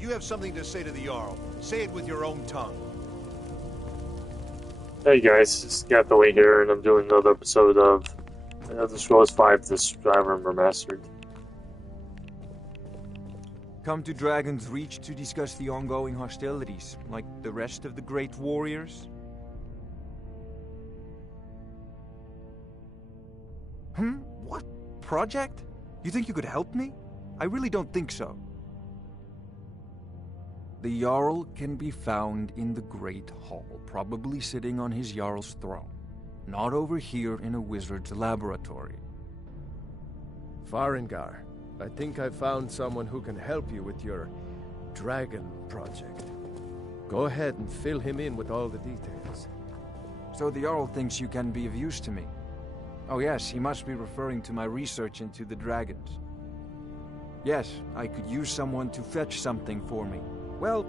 If you have something to say to the Jarl, say it with your own tongue. Hey guys, it's Gathaway here, and I'm doing another episode of Elder Scrolls 5, the Skyrim Remastered. Come to Dragon's Reach to discuss the ongoing hostilities, like the rest of the great warriors? What? Project? You think you could help me? I really don't think so. The Jarl can be found in the Great Hall, probably sitting on his Jarl's throne. Not over here in a wizard's laboratory. Farengar, I think I've found someone who can help you with your dragon project. Go ahead and fill him in with all the details. So the Jarl thinks you can be of use to me. Oh yes, he must be referring to my research into the dragons. Yes, I could use someone to fetch something for me. Well,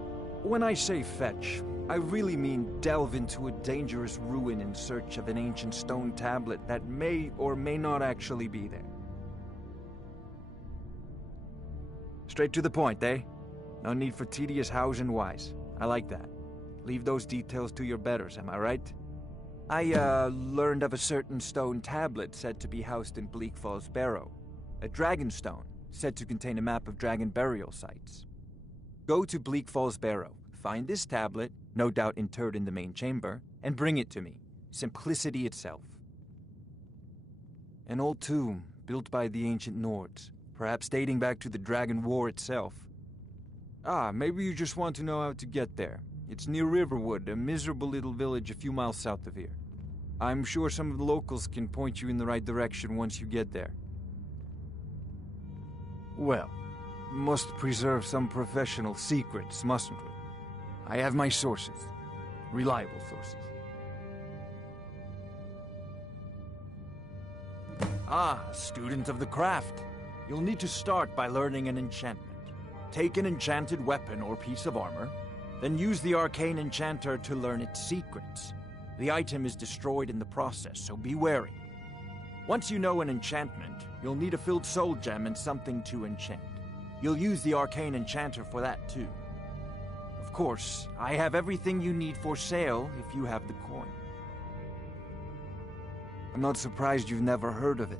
when I say fetch, I really mean delve into a dangerous ruin in search of an ancient stone tablet that may or may not actually be there. Straight to the point, eh? No need for tedious hows and whys. I like that. Leave those details to your betters, am I right? I, learned of a certain stone tablet said to be housed in Bleak Barrow. A dragon stone, said to contain a map of dragon burial sites. Go to Bleak Barrow, find this tablet, no doubt interred in the main chamber, and bring it to me. Simplicity itself. An old tomb, built by the ancient Nords, perhaps dating back to the Dragon War itself. Ah, maybe you just want to know how to get there. It's near Riverwood, a miserable little village a few miles south of here. I'm sure some of the locals can point you in the right direction once you get there. Well, must preserve some professional secrets, mustn't we? I have my sources. Reliable sources. Ah, student of the craft. You'll need to start by learning an enchantment. Take an enchanted weapon or piece of armor, then use the arcane enchanter to learn its secrets. The item is destroyed in the process, so be wary. Once you know an enchantment, you'll need a filled soul gem and something to enchant. You'll use the arcane enchanter for that too. Of course, I have everything you need for sale if you have the coin. I'm not surprised you've never heard of it.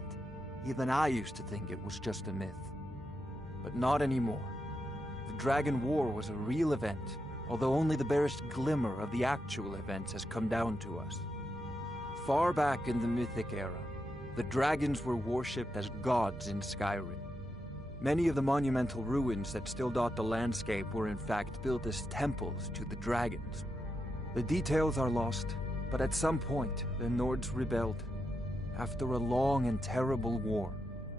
Even I used to think it was just a myth. But not anymore. The Dragon War was a real event, although only the barest glimmer of the actual events has come down to us. Far back in the Mythic era, the dragons were worshipped as gods in Skyrim. Many of the monumental ruins that still dot the landscape were in fact built as temples to the dragons. The details are lost, but at some point, the Nords rebelled. After a long and terrible war,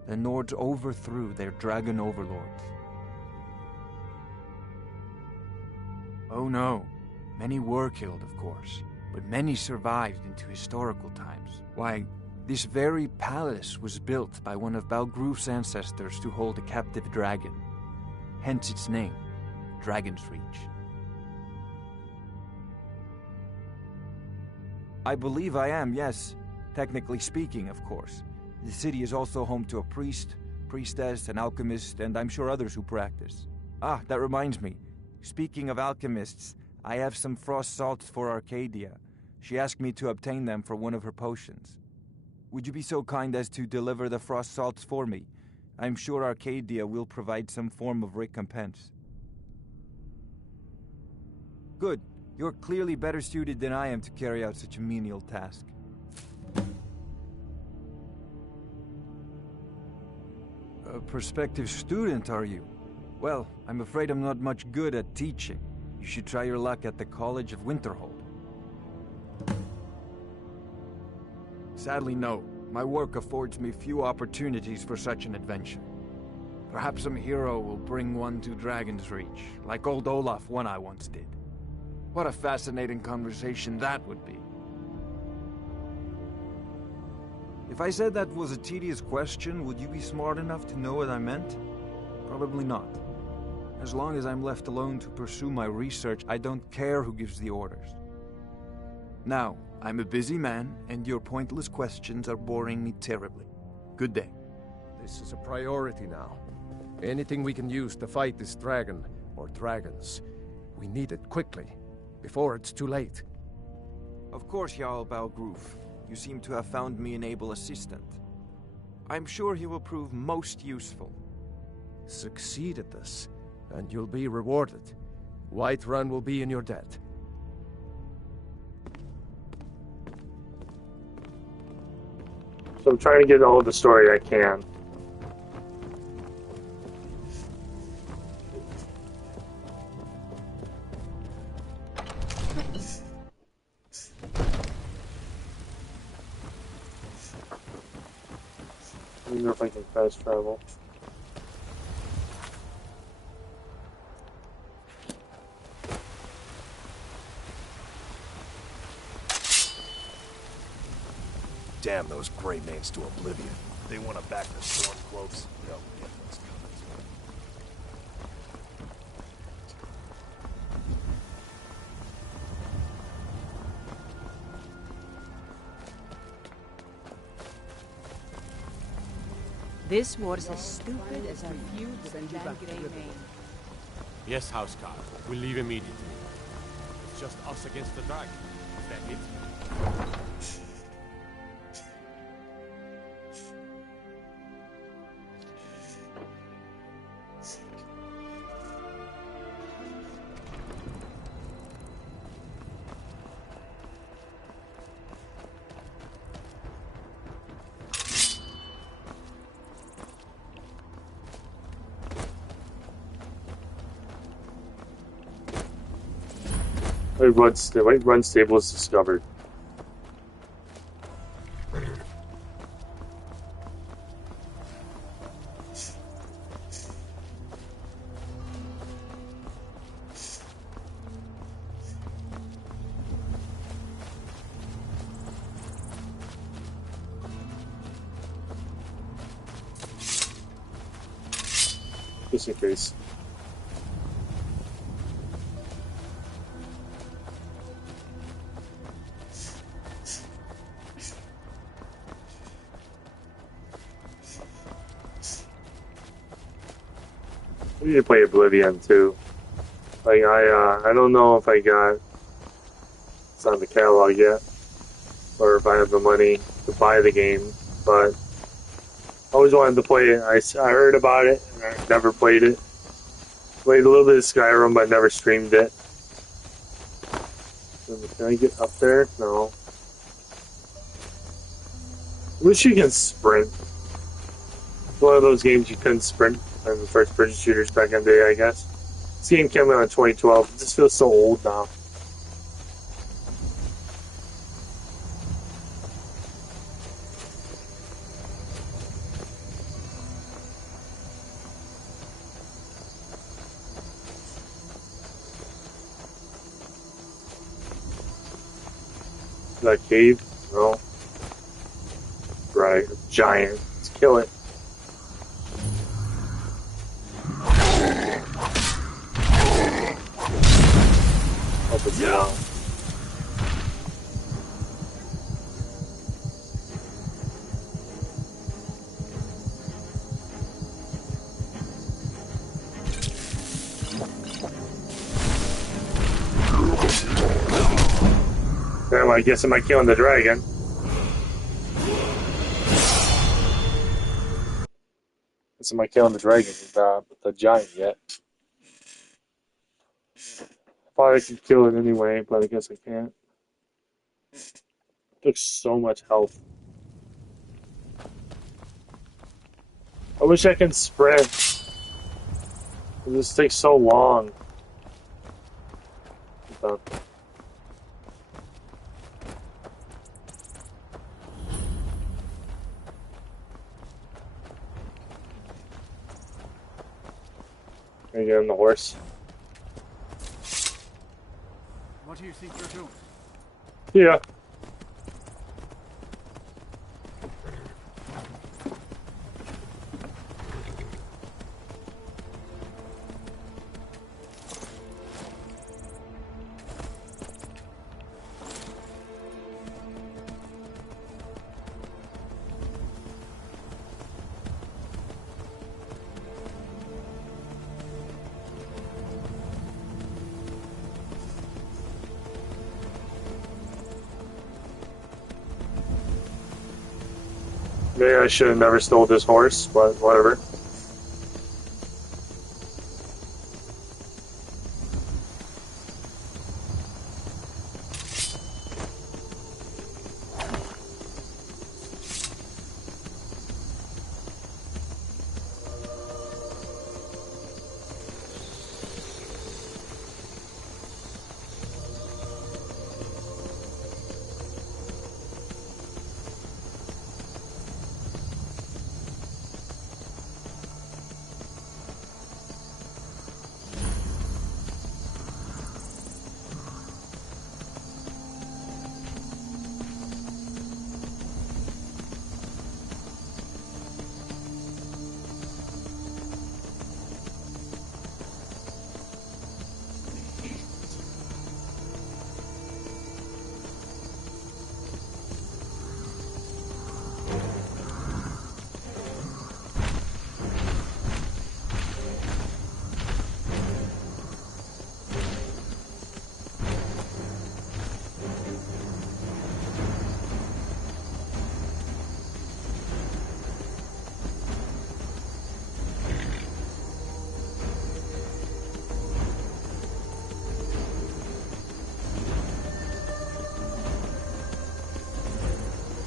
the Nords overthrew their dragon overlords. Oh no, many were killed, of course, but many survived into historical times. Why, this very palace was built by one of Balgruf's ancestors to hold a captive dragon. Hence its name, Dragon's Reach. I believe I am, yes. Technically speaking, of course. The city is also home to a priest, priestess, an alchemist, and I'm sure others who practice. Ah, that reminds me. Speaking of alchemists, I have some frost salts for Arcadia. She asked me to obtain them for one of her potions. Would you be so kind as to deliver the frost salts for me? I'm sure Arcadia will provide some form of recompense. Good. You're clearly better suited than I am to carry out such a menial task. A prospective student, are you? Well, I'm afraid I'm not much good at teaching. You should try your luck at the College of Winterhold. Sadly, no. My work affords me few opportunities for such an adventure. Perhaps some hero will bring one to Dragon's Reach, like old Olaf one I once did. What a fascinating conversation that would be. If I said that was a tedious question, would you be smart enough to know what I meant? Probably not. As long as I'm left alone to pursue my research, I don't care who gives the orders. Now, I'm a busy man, and your pointless questions are boring me terribly. Good day. This is a priority now. Anything we can use to fight this dragon, or dragons. We need it quickly, before it's too late. Of course, Jarl Balgruf. You seem to have found me an able assistant. I'm sure he will prove most useful. Succeed at this, and you'll be rewarded. Whiterun will be in your debt. So I'm trying to get all the story I can. I wonder if I can fast travel. Damn those gray mains to oblivion. They want to back the Stormcloaks. They'll get what's coming to them. This war is as stupid as our feud with the Grey Mane. Yes, Housecarl. We'll leave immediately. It's just us against the dragon. Is that it? White Run stable is discovered. Just in case. We need to play Oblivion too. Like I don't know if I got it's on the catalog yet, or if I have the money to buy the game. But I always wanted to play it. I heard about it and I never played it. Played a little bit of Skyrim, but never streamed it. Can I get up there? No. I wish you can sprint. It's one of those games you couldn't sprint. And the first person shooters back in the day, I guess. This game came out in 2012. It just feels so old now. That cave? No. Right, a giant. Let's kill it. Yeah. Damn, I guess am I killing the dragon? Am I killing the dragon with the giant yet? Thought I could kill it anyway, but I guess I can't. Took so much health. I wish I could sprint. This takes so long. Done. Can I get on the horse? What do you think you're doing? Yeah. Maybe I should have never stole this horse, but whatever.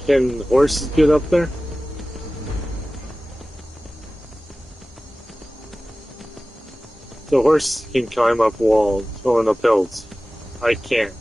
Can horses get up there? So horses can climb up walls, going up hills. I can't.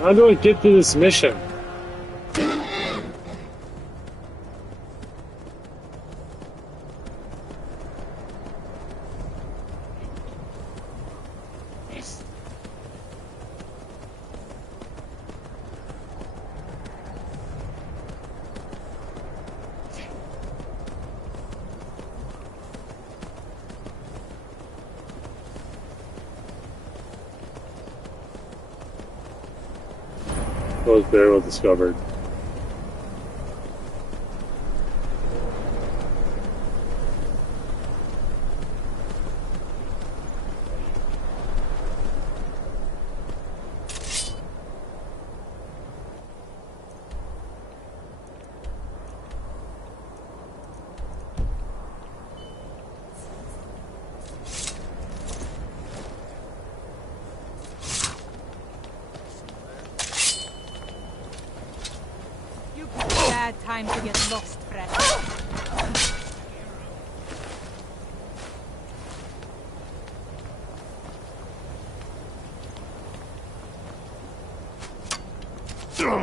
How do I get to this mission? Was Barrow discovered? Time to get lost, friend.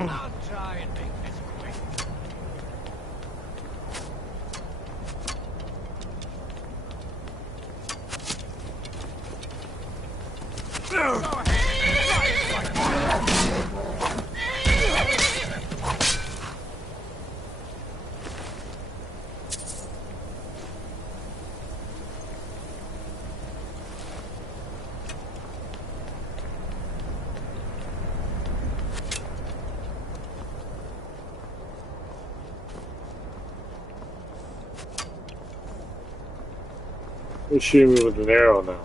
I'll try and make this quick. He's shooting me with an arrow now.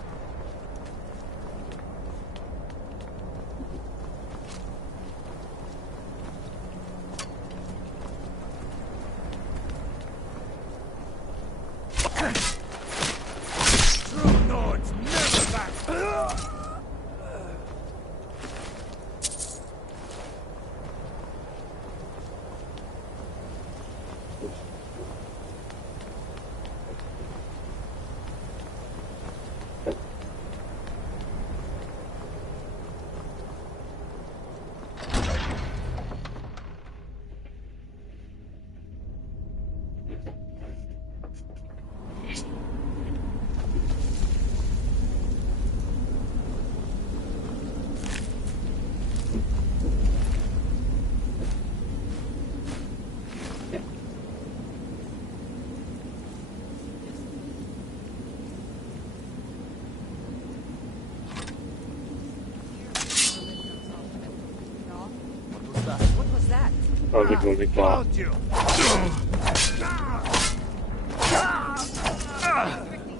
What was that? Oh, the golden claw. Expecting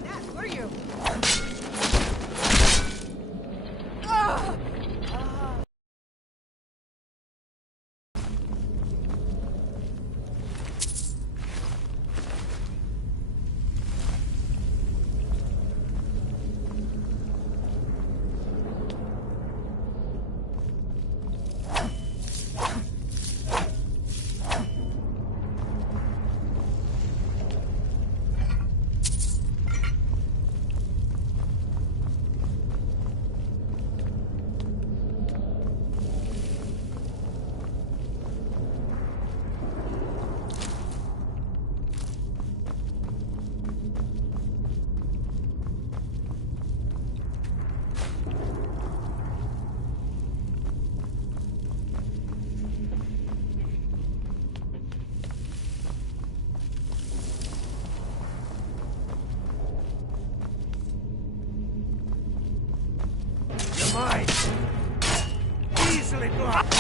that, were you? Mine. Easily blocked.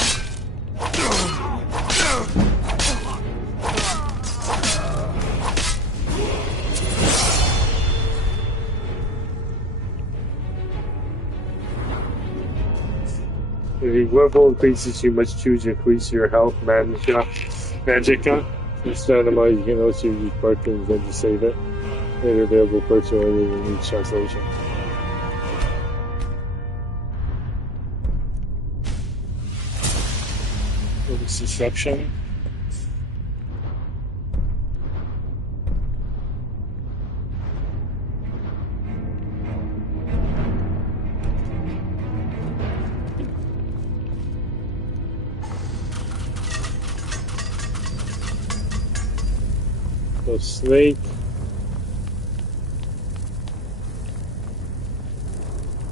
If your level increases, you must choose to increase your health magicka. Instead of money, you can also use perks and to save it. Later available perks are in each translation. Deception. So snake,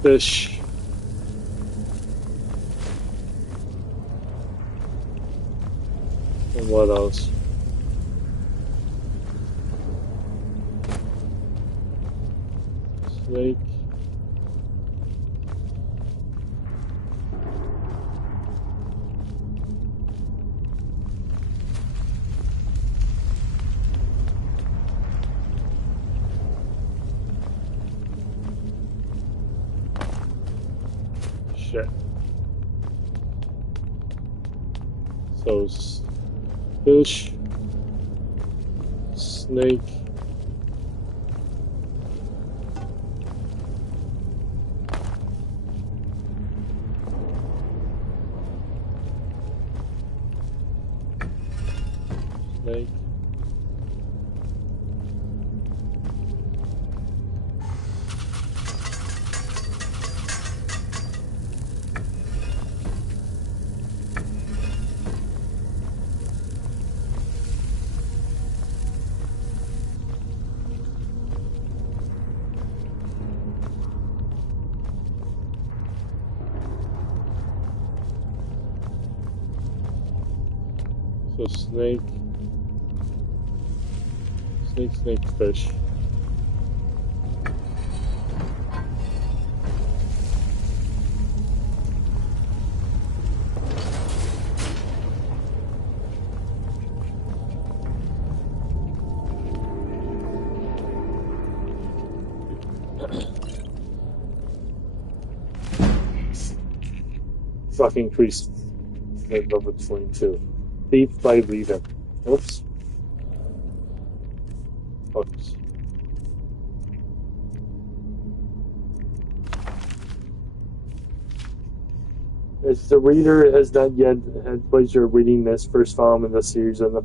fish. And what else? Snake. Shit. So fish, snake, snake. So snake, fish. Fucking increased at level 22. Thief by leaving. Oops. Oops. As the reader has not yet had pleasure of reading this first volume in the series and the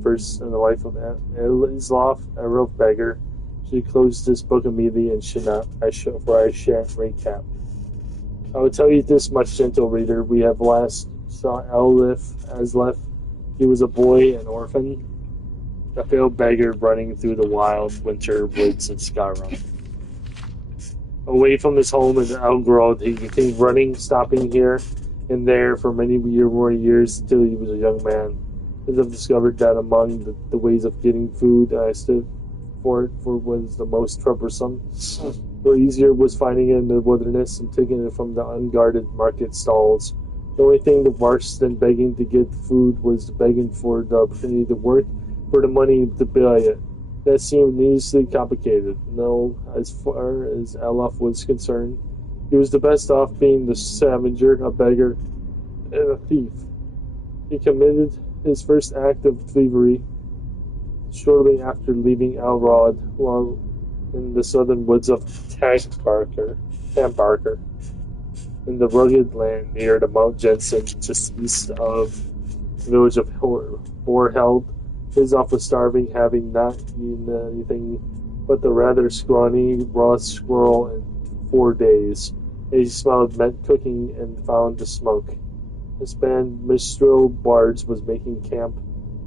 life of Islof, a rope beggar, should close this book immediately and should not. I shan't recap. I will tell you this much, gentle reader. We have last saw Aslef. He was a boy, an orphan, a failed beggar running through the wild winter woods of Skyrim. Away from his home in the outworld, he continued running, stopping here and there for many more years until he was a young man. As I've discovered that among the ways of getting food I stood for was the most troublesome. The easier was finding it in the wilderness and taking it from the unguarded market stalls. The only thing worse than begging to get food was begging for the opportunity to work for the money to buy it. That seemed needlessly complicated. No, as far as Alof was concerned, he was the best off being the scavenger, a beggar, and a thief. He committed his first act of thievery shortly after leaving Elrod while in the southern woods of Tambarker, in the rugged land near the Mount Jensen, just east of the village of Borheld. His off was starving, having not eaten anything but the rather scrawny raw squirrel in 4 days. He smelled mint cooking and found the smoke. His band minstrel bards was making camp.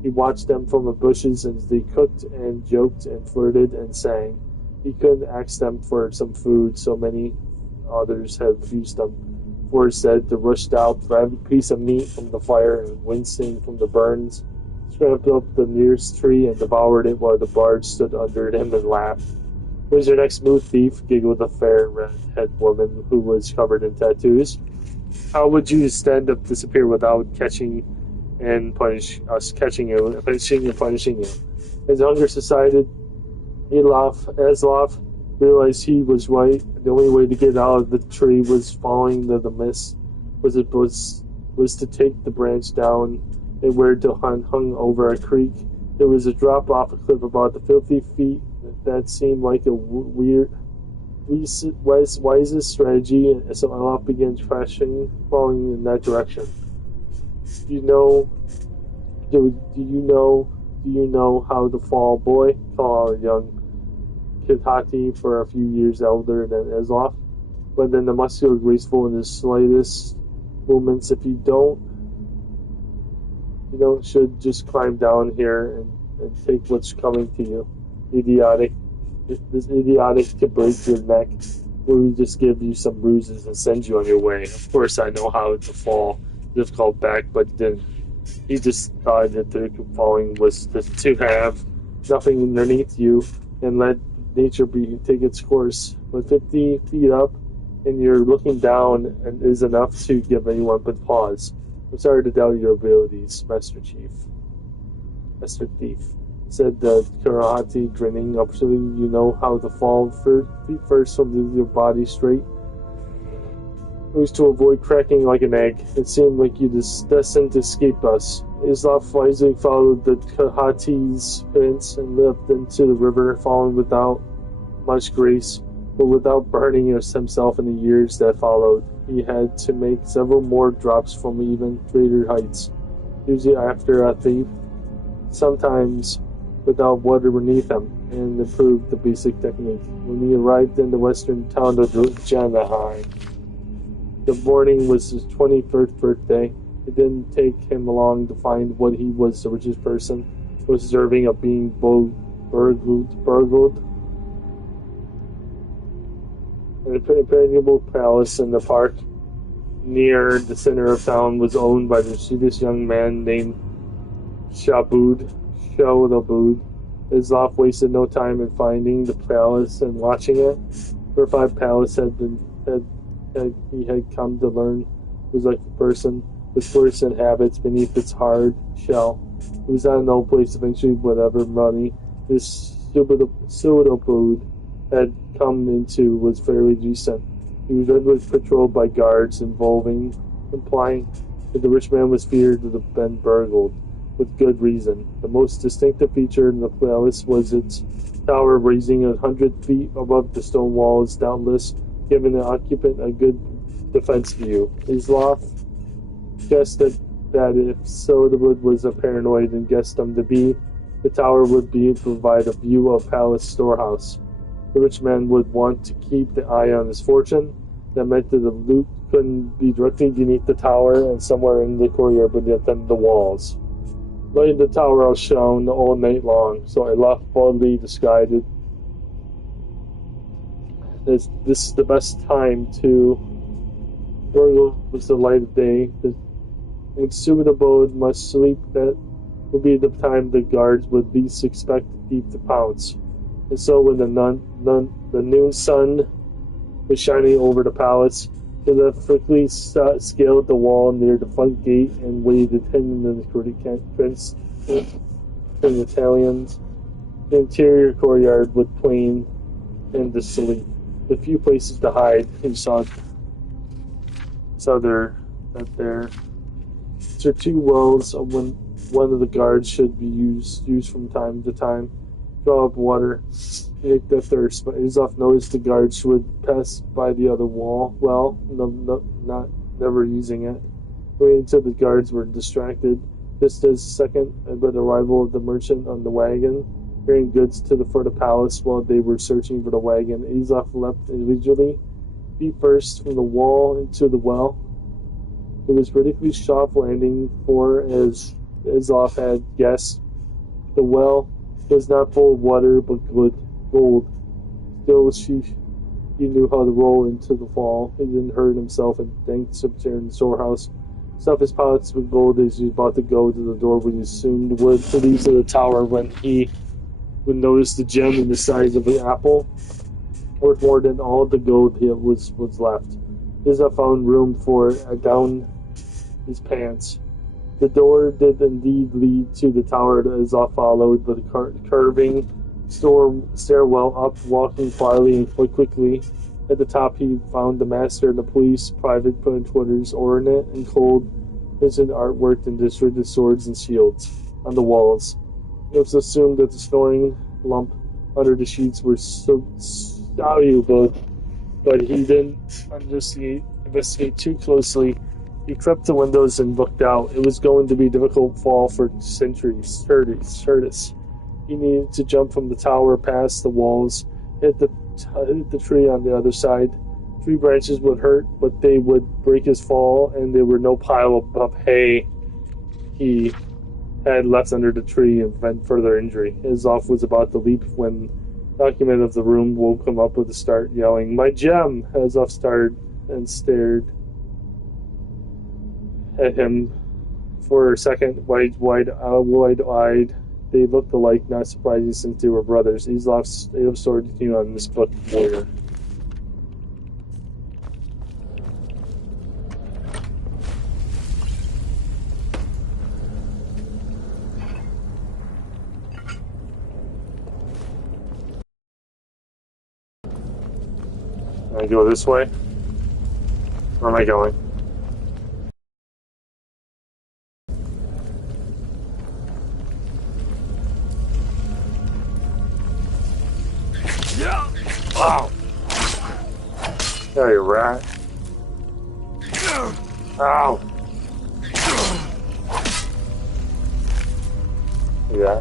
He watched them from the bushes as they cooked and joked and flirted and sang. He couldn't ask them for some food, so many others had refused them. For he said, the rushed out, grabbed a piece of meat from the fire and wincing from the burns, scrambled up the nearest tree and devoured it while the bards stood under him and laughed. "What is your next move, thief?" giggled a fair red-haired woman who was covered in tattoos. "How would you stand up disappear without catching and punishing and punishing you?" As hunger subsided, Aslof realized he was right. The only way to get out of the tree was following the mist. Was to take the branch down and where to hung over a creek. There was a drop off a cliff about 50 feet. That seemed like a wisest strategy, and so Aslof began falling in that direction. Do you know how to fall, boy? Called a young Kitati for a few years elder than Aslof. But then the muscular, graceful in his slightest movements. If you don't should just climb down here and take what's coming to you. Idiotic. This idiotic to break your neck. Will just give you some bruises and send you on your way. Of course I know how to fall. Just called back, but then he just thought that the falling was to have nothing underneath you and let nature take its course. But 50 feet up and you're looking down and is enough to give anyone but pause. I'm sorry to doubt your abilities, Master Thief, said the Karahati, grinning. Obviously, you know how to fall feet first from your body straight. It was to avoid cracking like an egg. It seemed like you destined to escape us. Aslof wisely followed the Kahati's prints and leapt into the river, falling without much grace, but without burning himself in the years that followed. He had to make several more drops from even greater heights, usually after a thief, sometimes without water beneath him, and improved the basic technique. When he arrived in the western town of Janaheim, the morning was his 21st birthday. It didn't take him long to find what he was the richest person was deserving of being burgled. An impregnable palace in the park near the center of town was owned by the mischievous young man named Shalabud. Aslof wasted no time in finding the palace and watching it. Fortified palace he had come to learn was like a person with quirks and habits beneath its hard shell. It was not no place eventually, whatever money this pseudo-food had come into was fairly recent. He was regularly patrolled by guards, implying that the rich man was feared to have been burgled, with good reason. The most distinctive feature in the palace was its tower rising 100 feet above the stone walls, doubtless giving the occupant a good defense view. Isloff guessed that if Soderwood was a paranoid and guessed him to be, the tower would provide a view of palace storehouse. The rich man would want to keep the eye on his fortune. That meant that the loot couldn't be directly beneath the tower and somewhere in the courtyard beneath the walls. Light in the tower was shone all night long, so I left boldly disguised. This is the best time to burgle was the light of day. When Stupid abode must sleep, that would be the time the guards would least expect Thief to pounce. And so when the noon sun was shining over the palace, he quickly scaled the wall near the front gate and waited hidden in the prince and Italians. The interior courtyard was plain and desolate. The few places to hide, he saw there are two wells when one of the guards should be used from time to time. Draw up water, make the thirst, but Izov noticed the guards would pass by the other never using it. Waiting until the guards were distracted, just as second by the arrival of the merchant on the wagon, carrying goods to the front of the palace while they were searching for the wagon. Izov leapt individually, feet first from the wall into the well. It was particularly soft landing, for as Izov had guessed, the well was not full of water but gold. Still, he knew how to roll into the fall. He didn't hurt himself and thanked Subterranean in the storehouse. Stuffed his pockets with gold as he was about to go to the door, he assumed would lead to the tower when he would notice the gem in the size of an apple, worth more than all the gold was left. Izov found room for down his pants. The door did indeed lead to the tower as I followed the curving stairwell up, walking quietly and quite quickly. At the top he found the master and the police private quarters, ornate and cold, prison artwork and distributed swords and shields on the walls. It was assumed that the snoring lump under the sheets were so valuable, but he didn't investigate too closely. He crept to windows and looked out. It was going to be a difficult fall for centuries. Curtis. He needed to jump from the tower past the walls, hit the tree on the other side. Tree branches would hurt, but they would break his fall, and there were no pile of hay he had left under the tree and prevent further injury. Izov was about to leap when the occupant of the room woke him up with a start, yelling, "My gem!" Izov started and stared at him for a second, wide-eyed. They looked alike, not surprising since they were brothers. Izov's sword continued on this book warrior. Can I go this way? Where am I going? Wow! There you rat. Ow! Yeah.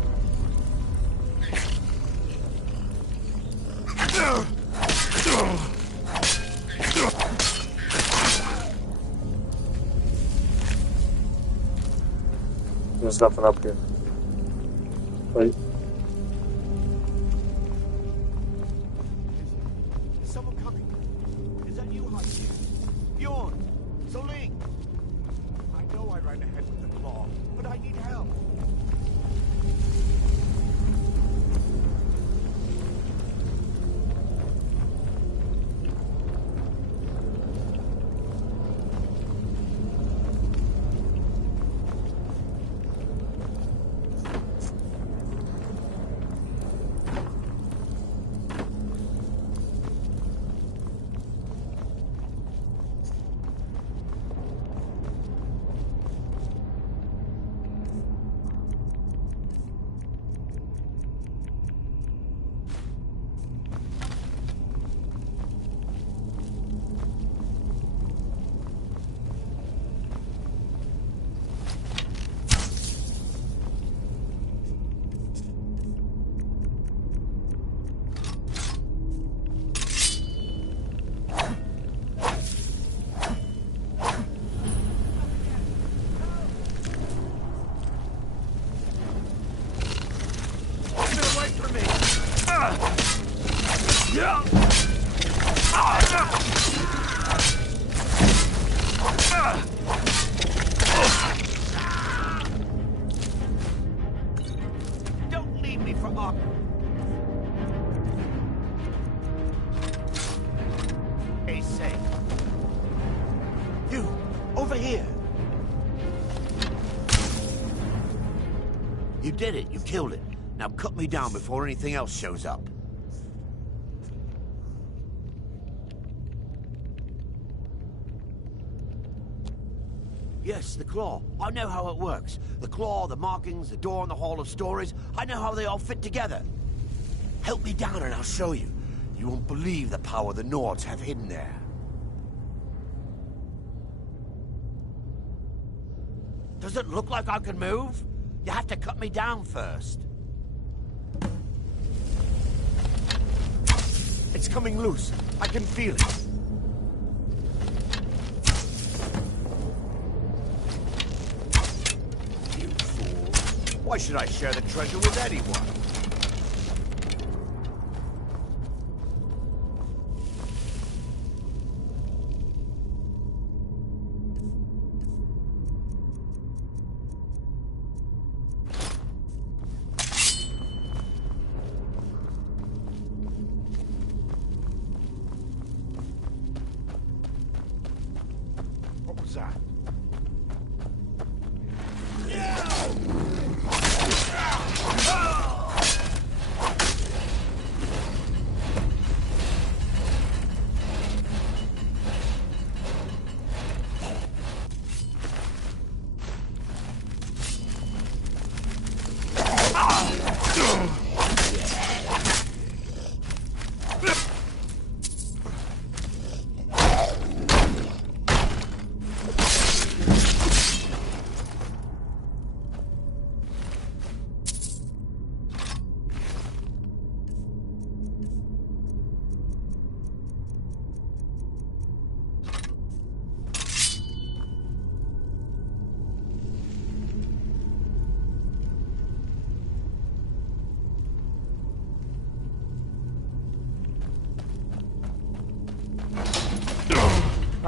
There's nothing up here. Wait. Is someone coming? Is that you, Husky? Bjorn! Soling! I know I ran ahead with the claw, but I need help. Don't leave me for Ark. Stay safe. You, over here. You did it. You killed it. Now cut me down before anything else shows up. Yes, the claw. I know how it works. The claw, the markings, the door in the Hall of Stories. I know how they all fit together. Help me down and I'll show you. You won't believe the power the Nords have hidden there. Does it look like I can move? You have to cut me down first. It's coming loose. I can feel it. You fool. Why should I share the treasure with anyone? What was that?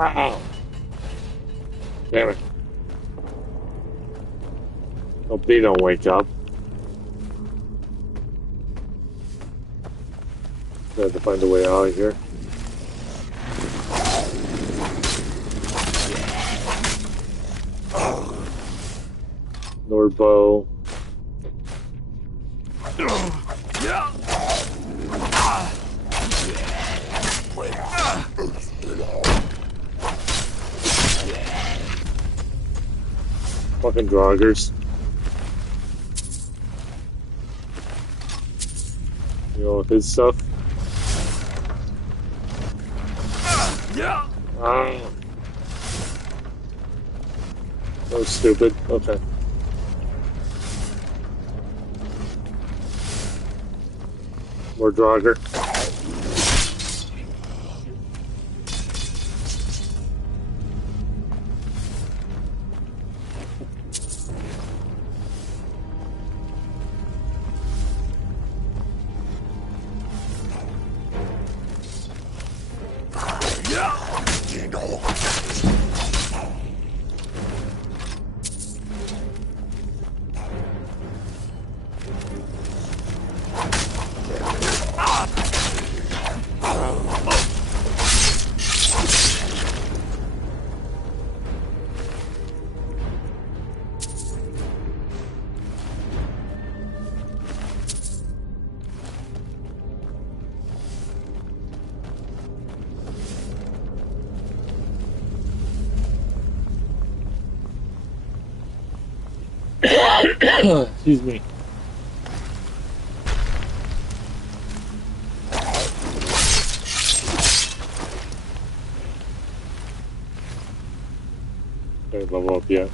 Ow. Damn it. Hope they don't wake up. I have to find a way out of here. Lord Bow. Fucking droggers. You know, his stuff. Ah. So stupid. Okay. More drogger. Excuse me. Can't level up yet.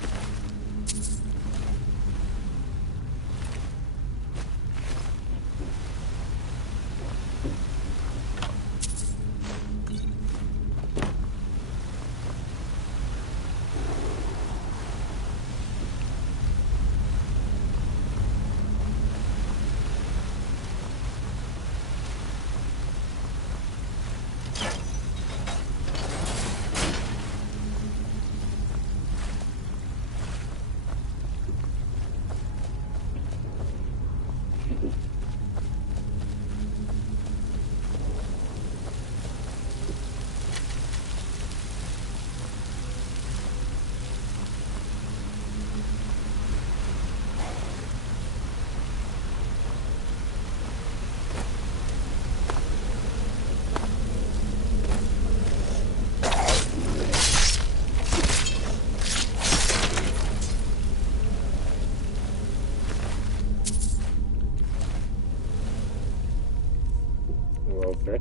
Okay.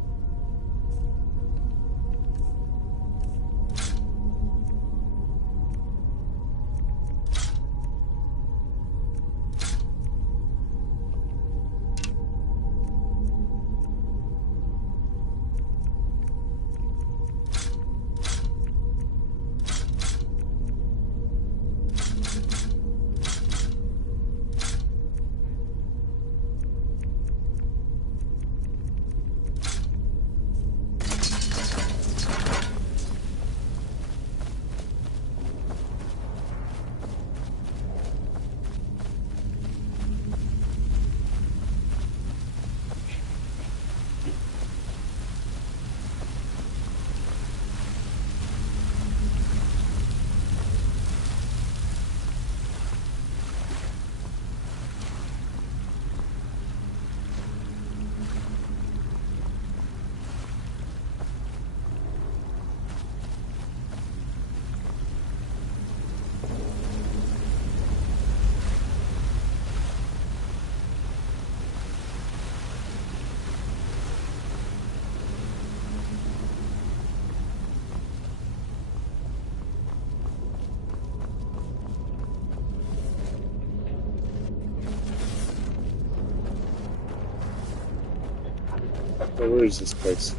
So where is this place?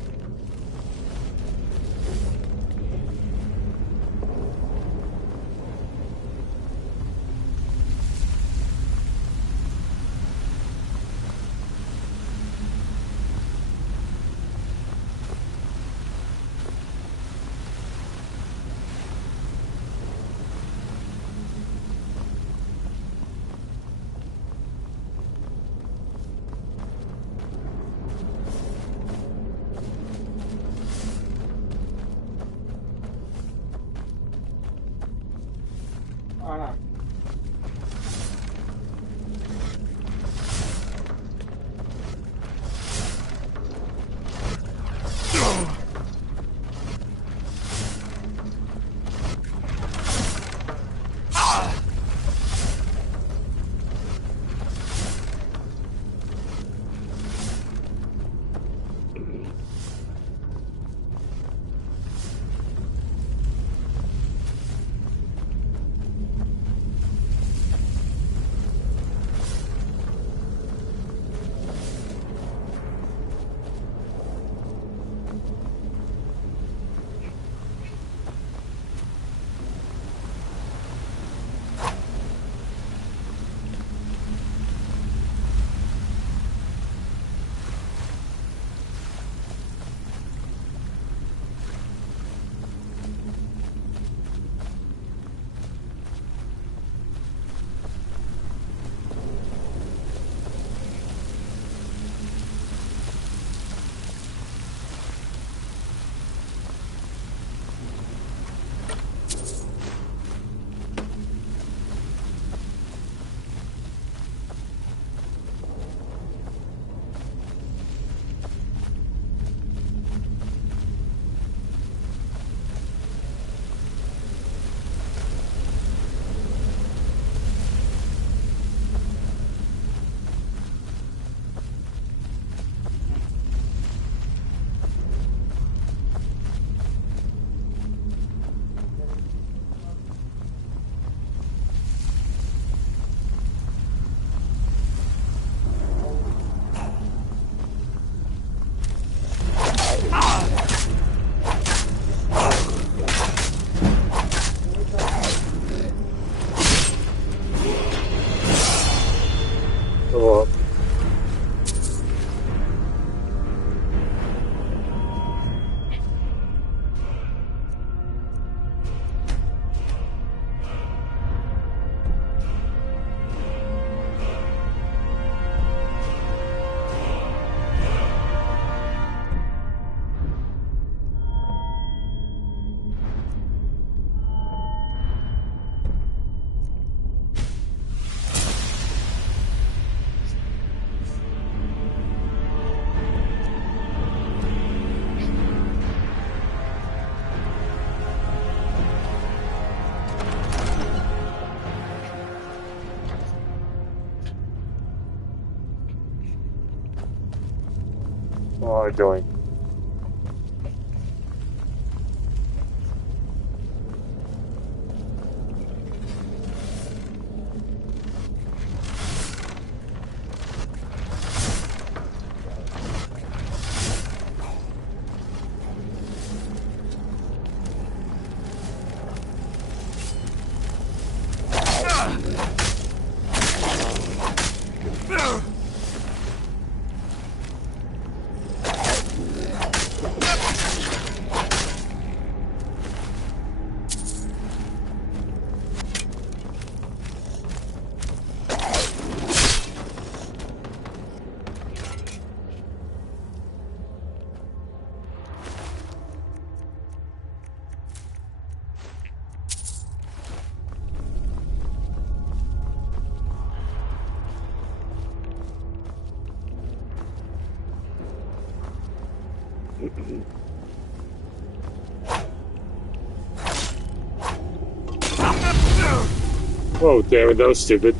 What am I doing? Oh, damn it, that was stupid.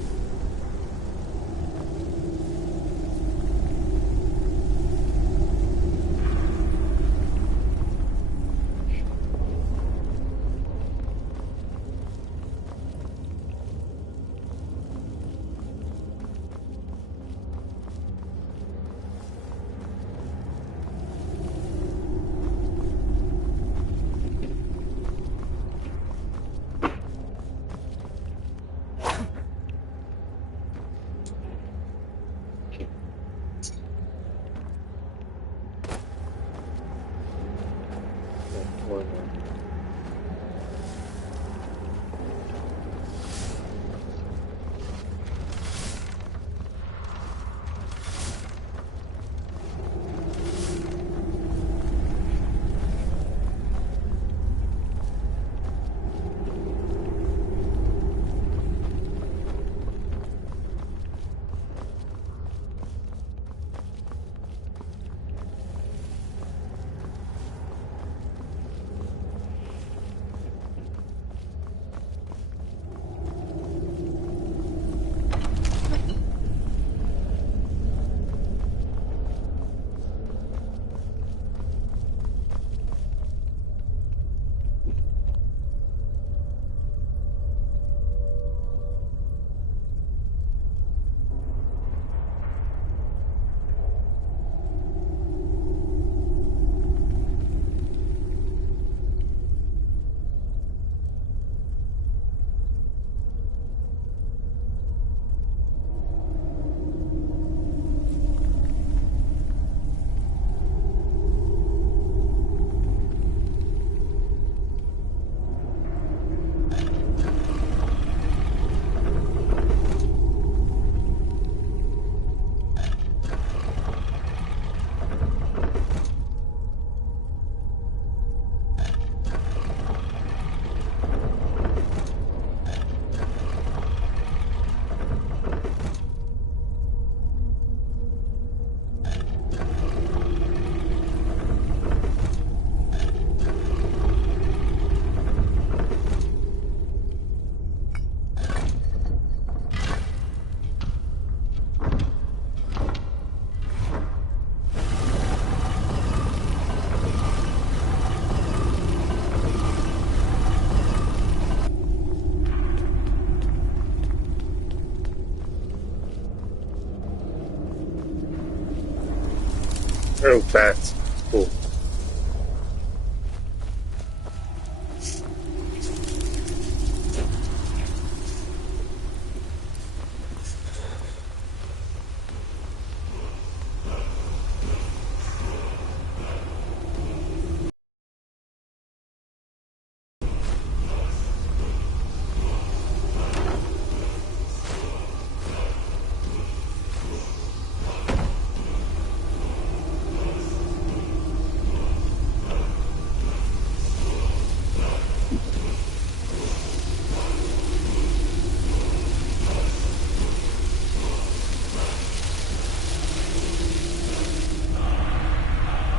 Oh, bats. Cool.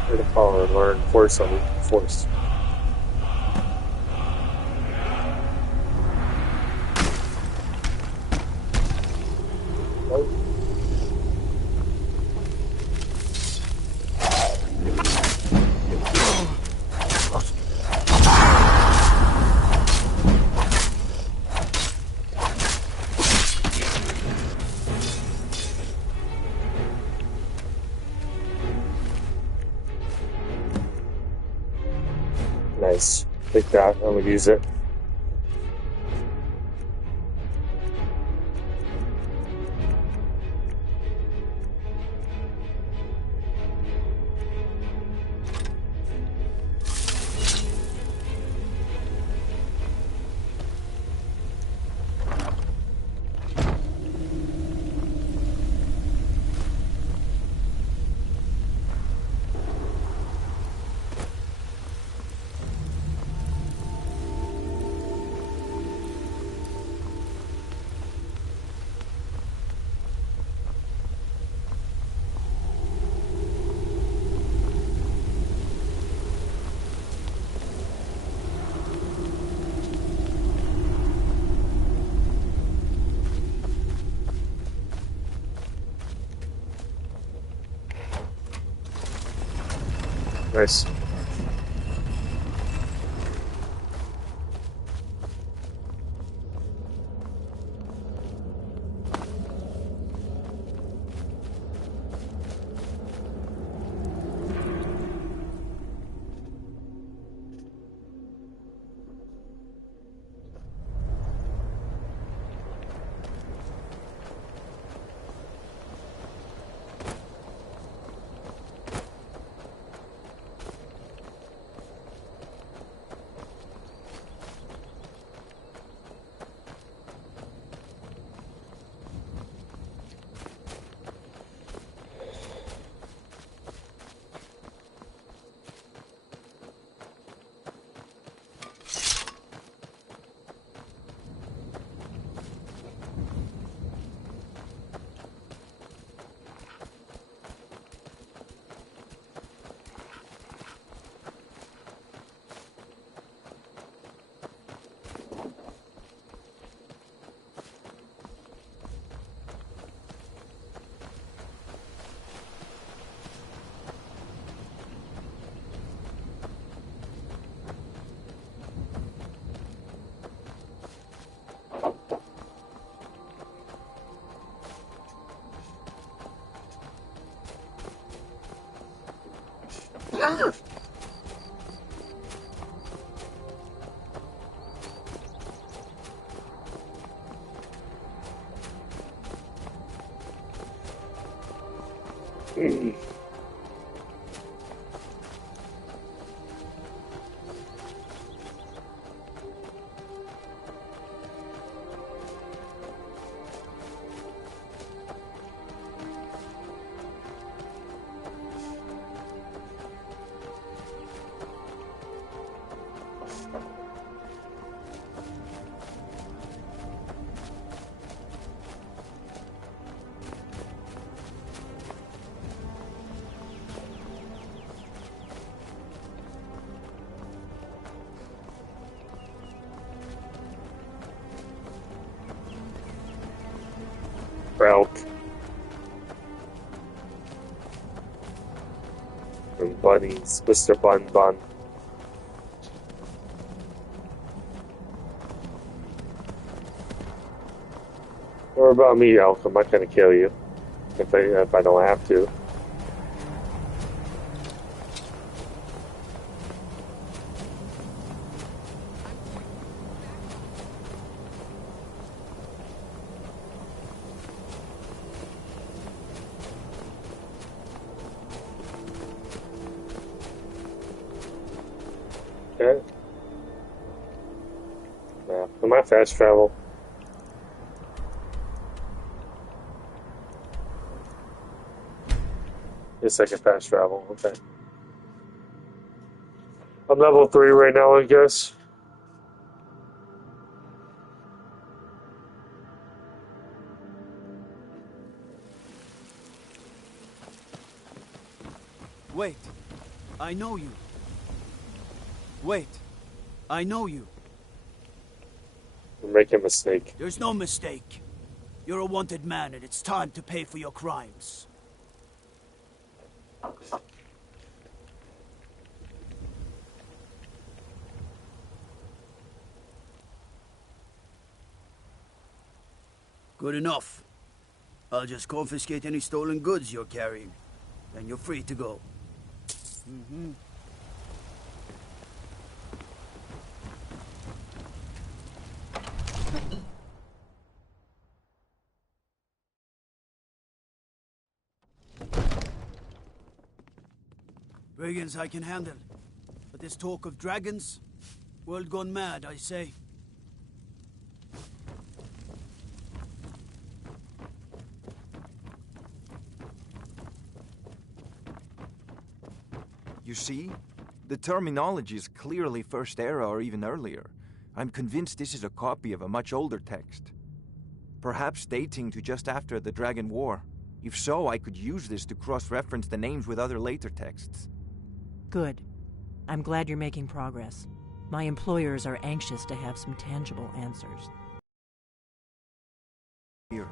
To follow and learn force on force. Nice. Take that. I'm gonna use it. Nice. Brown. And bunnies, Mr. Bun Bun. Or about me, Elk. I'm not gonna kill you if I don't have to. Okay. Yeah, come on, fast travel. Yes, I can fast travel. Okay. I'm level 3 right now, I guess. Wait. I know you. Wait. I know you. You're making a mistake. There's no mistake. You're a wanted man, and it's time to pay for your crimes. Good enough. I'll just confiscate any stolen goods you're carrying. Then you're free to go. Brigands I can handle. But this talk of dragons? World gone mad, I say. You see? The terminology is clearly First Era or even earlier. I'm convinced this is a copy of a much older text. Perhaps dating to just after the Dragon War. If so, I could use this to cross-reference the names with other later texts. Good. I'm glad you're making progress. My employers are anxious to have some tangible answers. Here,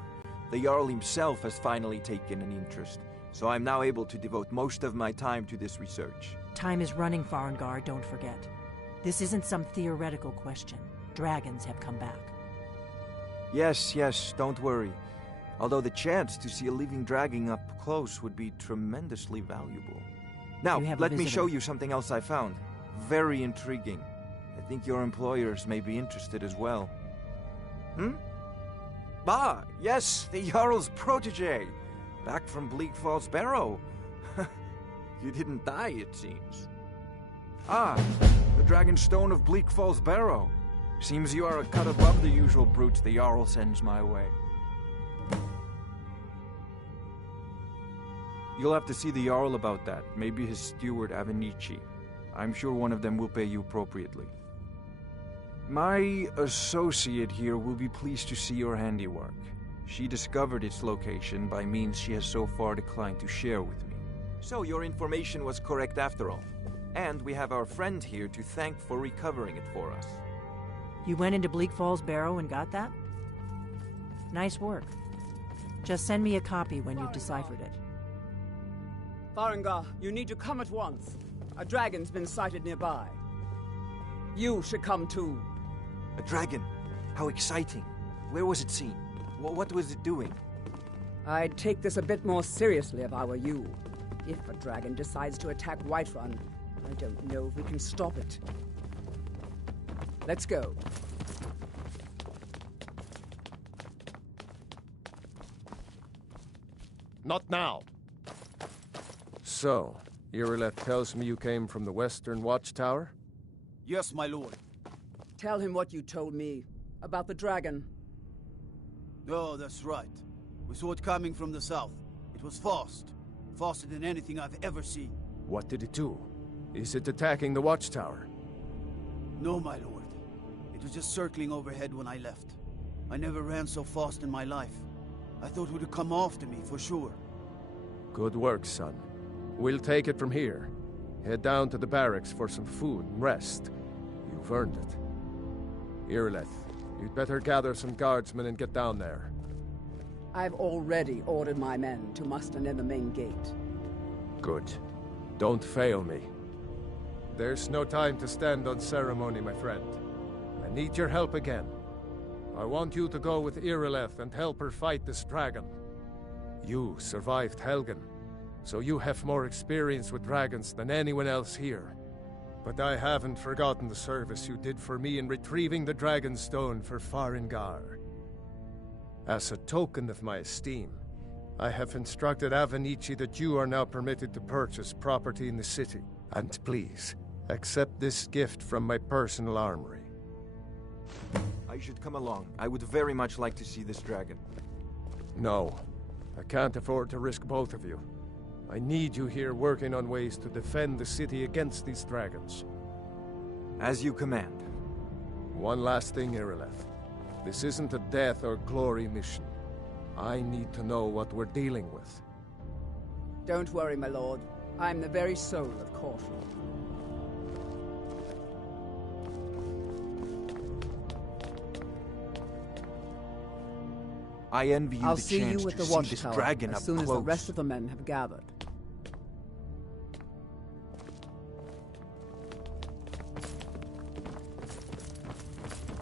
the Jarl himself has finally taken an interest, so I'm now able to devote most of my time to this research. Time is running, Farengar, don't forget. This isn't some theoretical question. Dragons have come back. Yes, don't worry. Although the chance to see a living dragon up close would be tremendously valuable. Now, let me show you something else I found. Very intriguing. I think your employers may be interested as well. Yes, the Jarl's protege. Back from Bleak Falls Barrow. You didn't die, it seems. The Dragon Stone of Bleak Falls Barrow. Seems you are a cut above the usual brutes the Jarl sends my way. You'll have to see the Jarl about that. Maybe his steward, Avenici. I'm sure one of them will pay you appropriately. My associate here will be pleased to see your handiwork. She discovered its location by means she has so far declined to share with me. So your information was correct after all. And we have our friend here to thank for recovering it for us. You went into Bleak Falls Barrow and got that? Nice work. Just send me a copy when you've deciphered it. Farengar, you need to come at once. A dragon's been sighted nearby. You should come too. A dragon? How exciting. Where was it seen? What was it doing? I'd take this a bit more seriously if I were you. If a dragon decides to attack Whiterun, I don't know if we can stop it. Let's go. Not now. So, Irileth tells me you came from the Western Watchtower? Yes, my lord. Tell him what you told me about the dragon. Oh, that's right. We saw it coming from the south. It was fast. Faster than anything I've ever seen. What did it do? Is it attacking the Watchtower? No, my lord. It was just circling overhead when I left. I never ran so fast in my life. I thought it would come after me, for sure. Good work, son. We'll take it from here. Head down to the barracks for some food and rest. You've earned it. Irileth, you'd better gather some guardsmen and get down there. I've already ordered my men to muster near the main gate. Good. Don't fail me. There's no time to stand on ceremony, my friend. I need your help again. I want you to go with Irileth and help her fight this dragon. You survived Helgen, so you have more experience with dragons than anyone else here. But I haven't forgotten the service you did for me in retrieving the Dragon Stone for Farengar. As a token of my esteem, I have instructed Avenici that you are now permitted to purchase property in the city. And please, accept this gift from my personal armory. I should come along. I would very much like to see this dragon. No, I can't afford to risk both of you. I need you here working on ways to defend the city against these dragons. As you command. One last thing, Irileth. This isn't a death or glory mission. I need to know what we're dealing with. Don't worry, my lord. I'm the very soul of caution. I envy you I'll the see chance you at to the see this watchtower dragon as up soon close. as the rest of the men have gathered.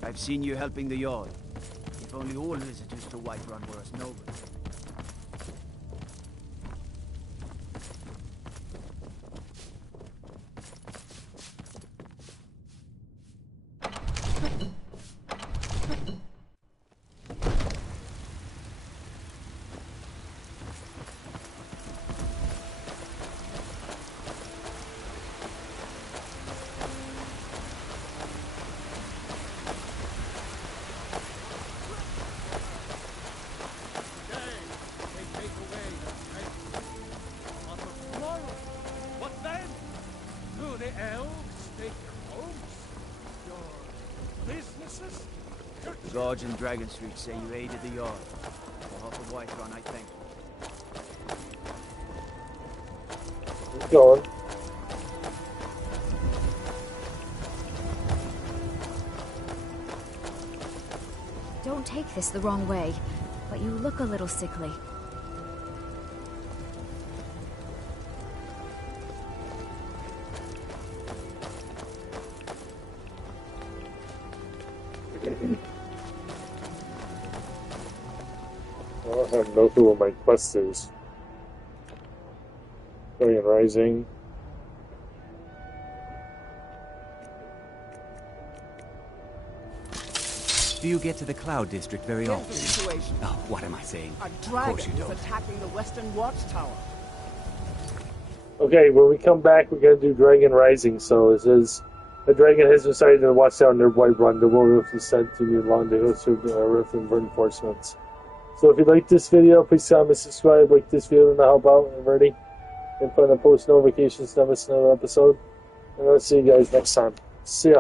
I've seen you helping the Jarl. If only all visitors to Whiterun were as noble. the elves take your homes, your businesses. The guards in Dragon Street say you aided the yard. For half a white run, I think. Keep going. Don't take this the wrong way, but you look a little sickly. I have no clue what my quest is. Dragon Rising. Do you get to the Cloud District very Here's often? the situation. Oh, what am I saying? A Of course dragon you is don't. attacking the Western Watchtower. Okay, when we come back, we're gonna do Dragon Rising. So it says the dragon has decided to watch down their White Run. The wolf is sent to you along the hills to Earth and reinforcements. So if you like this video, please comment, subscribe, like this video, and help out. And ready, and put on the post notifications to never miss another episode. And I'll see you guys next time. See ya.